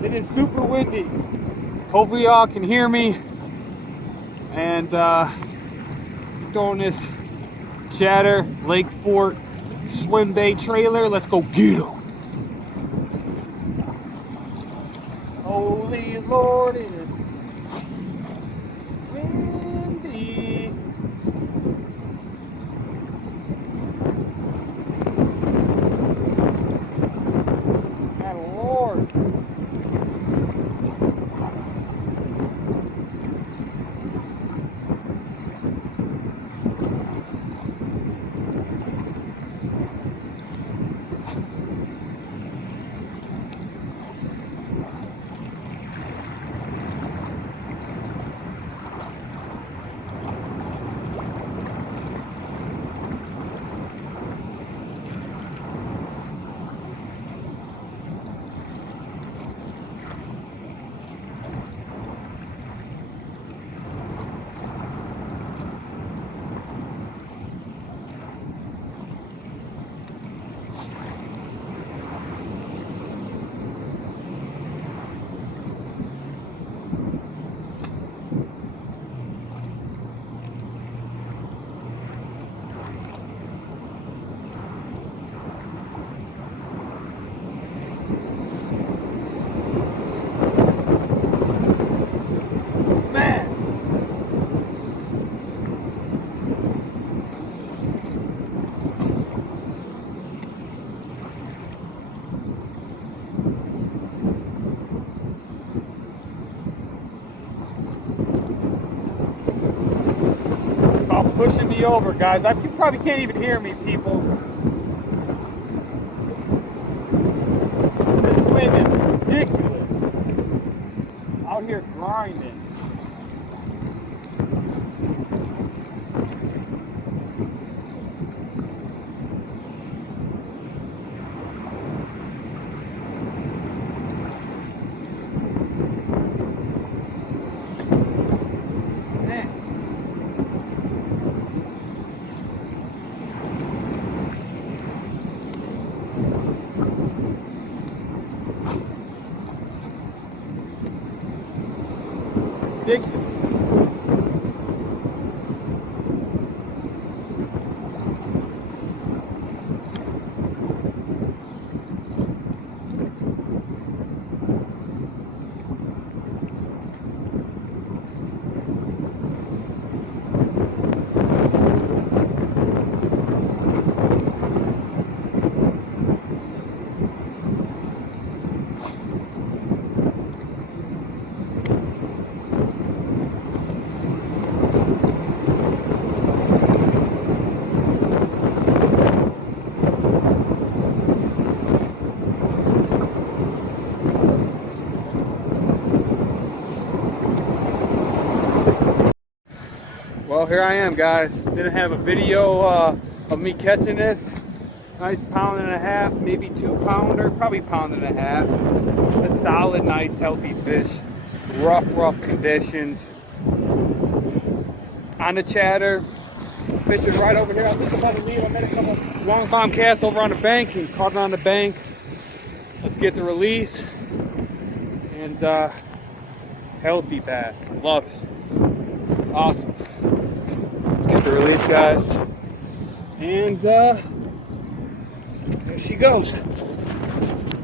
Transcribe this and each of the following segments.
It is super windy. Hopefully y'all can hear me. And throwing this Chatter Lake Fork swim bait trailer. Let's go get 'em. Holy Lord, it is windy. My Lord. Pushing me over, guys. You probably can't even hear me, people. This wind is ridiculous. Out here grinding. Ridiculous. Well, here I am, guys. Didn't have a video of me catching this. Nice pound and a half, maybe 2-pounder, probably pound and a half. It's a solid, nice, healthy fish. Rough conditions. On the Chatter, fishing right over here. I was just about to leave. I made a couple long bomb casts over on the bank and caught it on the bank. Let's get the release. And healthy bass. Love it. Awesome. Let's get the release, guys. And there she goes.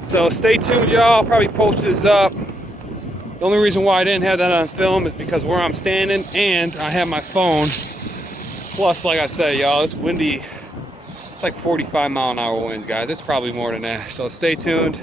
So stay tuned, y'all. I'll probably post this up. The only reason why I didn't have that on film is because where I'm standing and I have my phone. Plus, like I said, y'all, it's windy. It's like 45-mile-an-hour winds, guys. It's probably more than that. So stay tuned.